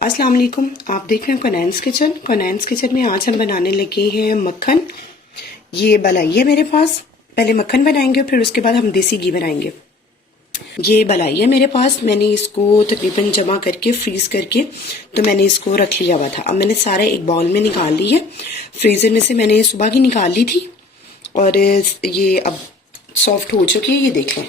अस्सलाम वालेकुम। आप देख रहे हैं कोनैन्स किचन। कोनैन्स किचन में आज हम बनाने लगे हैं मक्खन। ये मलाई है मेरे पास। पहले मक्खन बनाएंगे फिर उसके बाद हम देसी घी बनाएंगे। ये मलाई है मेरे पास। मैंने इसको तकरीबन जमा करके फ्रीज करके तो मैंने इसको रख लिया हुआ था। अब मैंने सारा एक बाउल में निकाल ली है। फ्रीजर में से मैंने सुबह की निकाल ली थी और ये अब सॉफ्ट हो चुकी है, ये देख लें।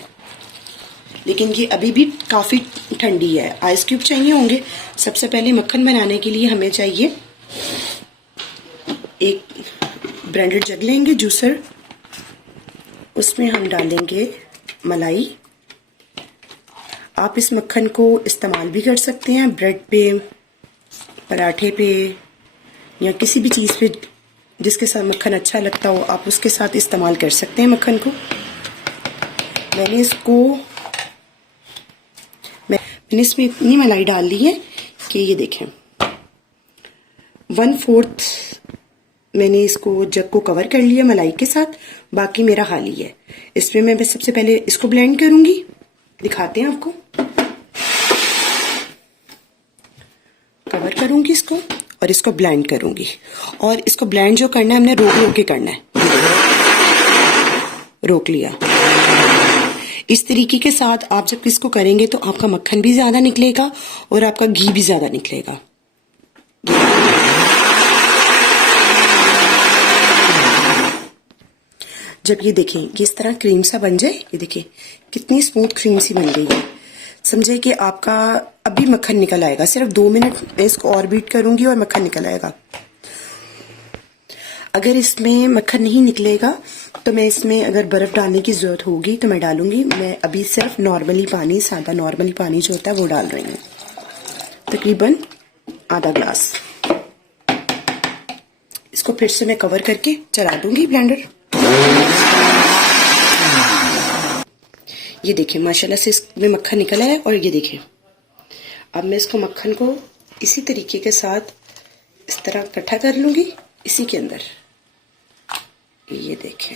लेकिन ये अभी भी काफ़ी ठंडी है। आइस क्यूब चाहिए होंगे। सबसे पहले मक्खन बनाने के लिए हमें चाहिए एक ब्लेंडेड जग लेंगे, जूसर। उसमें हम डालेंगे मलाई। आप इस मक्खन को इस्तेमाल भी कर सकते हैं ब्रेड पे, पराठे पे या किसी भी चीज़ पे जिसके साथ मक्खन अच्छा लगता हो, आप उसके साथ इस्तेमाल कर सकते हैं मक्खन को। मैंने इसमें इतनी मलाई डाल ली है कि ये देखें 1/4 मैंने इसको जग को कवर कर लिया मलाई के साथ। बाकी मेरा खाली है। इसमें मैं सबसे पहले इसको ब्लेंड करूंगी, दिखाते हैं आपको। कवर करूंगी इसको और इसको ब्लेंड करूंगी। और इसको ब्लेंड जो करना है हमने रोक रोक के करना है। रोक लिया। इस तरीके के साथ आप जब इसको करेंगे तो आपका मक्खन भी ज्यादा निकलेगा और आपका घी भी ज्यादा निकलेगा। जब ये देखें कि इस तरह क्रीम सा बन जाए, ये देखें कितनी स्मूथ क्रीम सी बन गई है। समझे कि आपका अभी मक्खन निकल आएगा। सिर्फ 2 मिनट इसको और बीट करूंगी और मक्खन निकल आएगा। अगर इसमें मक्खन नहीं निकलेगा तो मैं इसमें अगर बर्फ डालने की जरूरत होगी तो मैं डालूंगी। मैं अभी सिर्फ नॉर्मली पानी, सादा नॉर्मली पानी जो होता है वो डाल रही हूँ, तकरीबन आधा ग्लास। इसको फिर से मैं कवर करके चला दूंगी ब्लेंडर। ये देखिए माशाल्लाह से इसमें मक्खन निकला है। और ये देखिए अब मैं इसको मक्खन को इसी तरीके के साथ इस तरह इकट्ठा कर लूंगी इसी के अंदर। ये देखें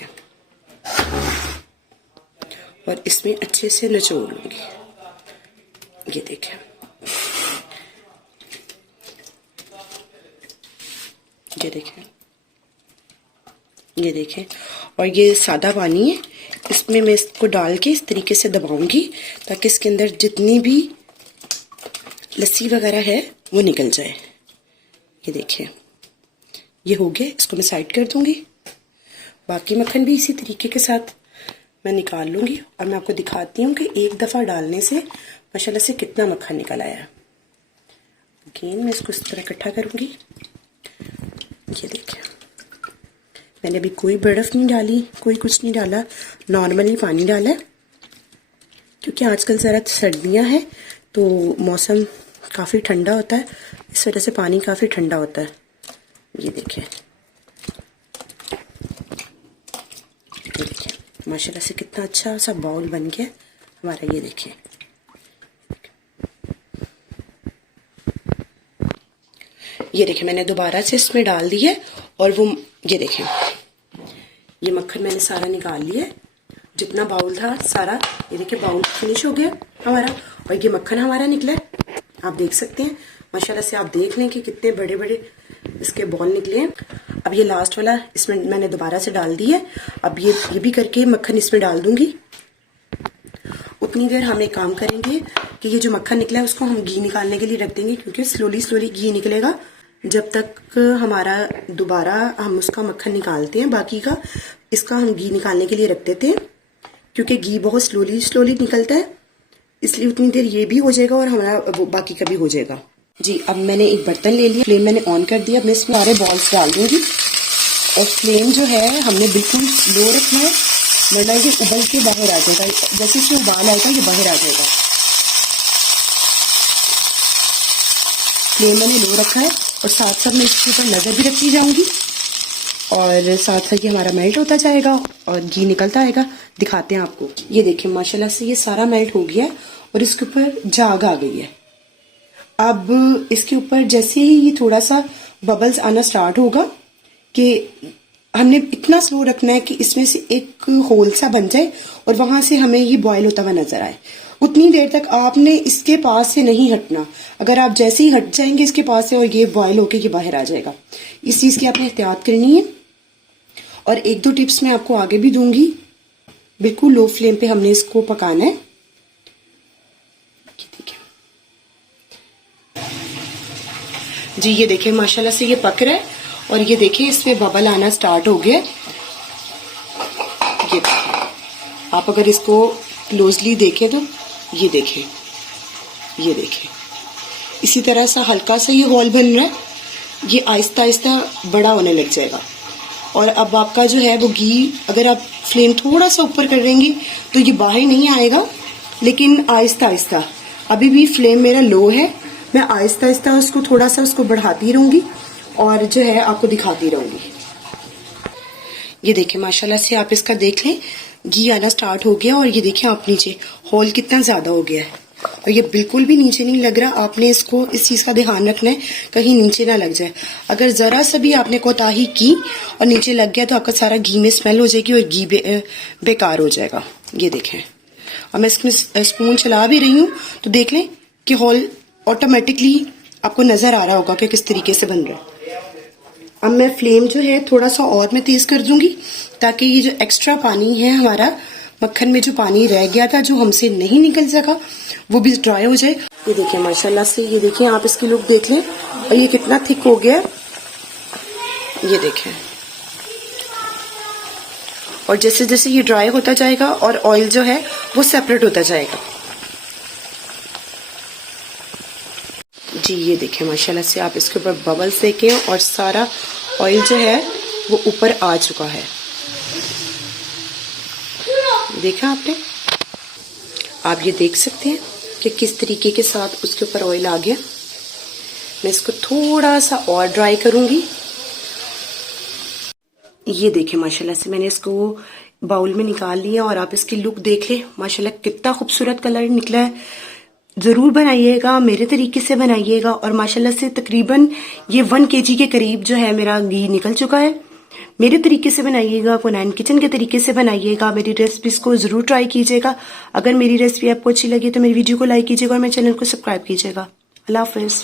और इसमें अच्छे से निचोड़ लूंगी। ये देखें, ये देखें, ये देखें। और ये सादा पानी है। इसमें मैं इसको डाल के इस तरीके से दबाऊंगी ताकि इसके अंदर जितनी भी लस्सी वगैरह है वो निकल जाए। ये देखें, ये हो गया। इसको मैं साइड कर दूंगी। बाकी मक्खन भी इसी तरीके के साथ मैं निकाल लूंगी और मैं आपको दिखाती हूँ कि एक दफ़ा डालने से माशाल्लाह से कितना मक्खन निकल आया। अगेन मैं इसको इस तरह इकट्ठा करूंगी। ये देखें, मैंने अभी कोई बर्फ नहीं डाली, कोई कुछ नहीं डाला, नॉर्मली पानी डाला है। क्योंकि आजकल ज़रा सर्दियाँ हैं तो मौसम काफ़ी ठंडा होता है, इस वजह से पानी काफ़ी ठंडा होता है। ये देखें, ये देखें माशाल्लाह से कितना अच्छा सा बाउल बन गया हमारा। ये देखें, ये देखें मैंने दोबारा से इसमें डाल दी है। और वो ये देखें, ये मक्खन मैंने सारा निकाल लिया, जितना बाउल था सारा। ये देखिए बाउल फिनिश हो गया हमारा और ये मक्खन हमारा निकला है। आप देख सकते हैं माशाल्लाह से। आप देख लें कि कितने बड़े बड़े इसके बॉल निकले हैं। अब ये लास्ट वाला इसमें मैंने दोबारा से डाल दी है। अब ये भी करके मक्खन इसमें डाल दूंगी। उतनी देर हम एक काम करेंगे कि ये जो मक्खन निकला है उसको हम घी निकालने के लिए रख देंगे, क्योंकि स्लोली स्लोली घी निकलेगा। जब तक हमारा दोबारा हम उसका मक्खन निकालते हैं बाकी का, इसका हम घी निकालने के लिए रख देते हैं, क्योंकि घी बहुत स्लोली स्लोली निकलता है। इसलिए उतनी देर ये भी हो जाएगा और हमारा बाकी का भी हो जाएगा। जी, अब मैंने एक बर्तन ले लिया, फ्लेम मैंने ऑन कर दिया। अब मैं इसमें सारे बॉल्स डाल दूंगी और फ्लेम जो है हमने बिल्कुल लो रखना है, वरना ये उबल के बाहर आ जाएगा। जैसे इसमें उबाल आएगा ये बाहर आ जाएगा। फ्लेम मैंने लो रखा है और साथ साथ मैं इसके ऊपर नजर भी रखती जाऊंगी और साथ साथ ये हमारा मेल्ट होता जाएगा और घी निकलता आएगा। दिखाते हैं आपको। ये देखिए माशाल्लाह से ये सारा मेल्ट हो गया है और इसके ऊपर झाग आ गई है। अब इसके ऊपर जैसे ही ये थोड़ा सा बबल्स आना स्टार्ट होगा कि हमने इतना स्लो रखना है कि इसमें से एक होल सा बन जाए और वहां से हमें ये बॉयल होता हुआ नजर आए। उतनी देर तक आपने इसके पास से नहीं हटना। अगर आप जैसे ही हट जाएंगे इसके पास से और ये बॉयल होके ये बाहर आ जाएगा। इस चीज की आपने एहतियात करनी है। और एक दो टिप्स मैं आपको आगे भी दूंगी। बिल्कुल लो फ्लेम पे हमने इसको पकाना है। ठीक है जी, ये देखिए माशाल्लाह से ये पक रहा है और ये देखिए इसमें बबल आना स्टार्ट हो गया। ये आप अगर इसको क्लोजली देखें तो ये देखें, ये देखें, इसी तरह सा हल्का सा ये हॉल बन रहा है। ये आहिस्ता आहिस्ता बड़ा होने लग जाएगा। और अब आपका जो है वो घी, अगर आप फ्लेम थोड़ा सा ऊपर कर देंगी तो ये बाहर नहीं आएगा, लेकिन आहिस्ता आहिस्ता, अभी भी फ्लेम मेरा लो है, मैं आहिस्ता आहिस्ता उसको थोड़ा सा उसको बढ़ाती रहूंगी और जो है आपको दिखाती रहूंगी। ये देखिए माशाल्लाह से आप इसका देख लें, घी आना स्टार्ट हो गया और ये देखिए आप नीचे हॉल कितना ज्यादा हो गया है और ये बिल्कुल भी नीचे नहीं लग रहा। आपने इसको इस चीज का ध्यान रखना है कहीं नीचे ना लग जाए। अगर जरा सा भी आपने कोताही की और नीचे लग गया तो आपका सारा घी में स्मेल हो जाएगी और घी बेकार हो जाएगा। ये देखें, और मैं इसमें स्पून चला भी रही हूँ तो देख लें कि हॉल ऑटोमेटिकली आपको नजर आ रहा होगा कि किस तरीके से बन रहा है। अब मैं फ्लेम जो है थोड़ा सा और मैं तेज कर दूंगी ताकि ये जो एक्स्ट्रा पानी है हमारा मक्खन में, जो पानी रह गया था जो हमसे नहीं निकल सका, वो भी ड्राई हो जाए। ये देखिए माशाल्लाह से, ये देखिए आप इसकी लुक देख लें और ये कितना थिक हो गया। ये देखें, और जैसे जैसे ये ड्राई होता जाएगा और ऑयल जो है वो सेपरेट होता जाएगा। जी ये देखें माशाल्लाह से आप इसके ऊपर बबल्स देखें और सारा ऑयल जो है वो ऊपर आ चुका है। देखा आपने, आप ये देख सकते हैं कि किस तरीके के साथ उसके ऊपर ऑयल आ गया। मैं इसको थोड़ा सा और ड्राई करूंगी। ये देखें माशाल्लाह से मैंने इसको बाउल में निकाल लिया और आप इसकी लुक देख लें, माशाल्लाह कितना खूबसूरत कलर निकला है। जरूर बनाइएगा, मेरे तरीके से बनाइएगा। और माशाल्लाह से तकरीबन ये 1 kg के करीब जो है मेरा घी निकल चुका है। मेरे तरीके से बनाइएगा, कुनैन किचन के तरीके से बनाइएगा। मेरी रेसिपीज को जरूर ट्राई कीजिएगा। अगर मेरी रेसिपी आपको अच्छी लगी तो मेरी वीडियो को लाइक कीजिएगा और मेरे चैनल को सब्सक्राइब कीजिएगा। अल्लाह हाफिज।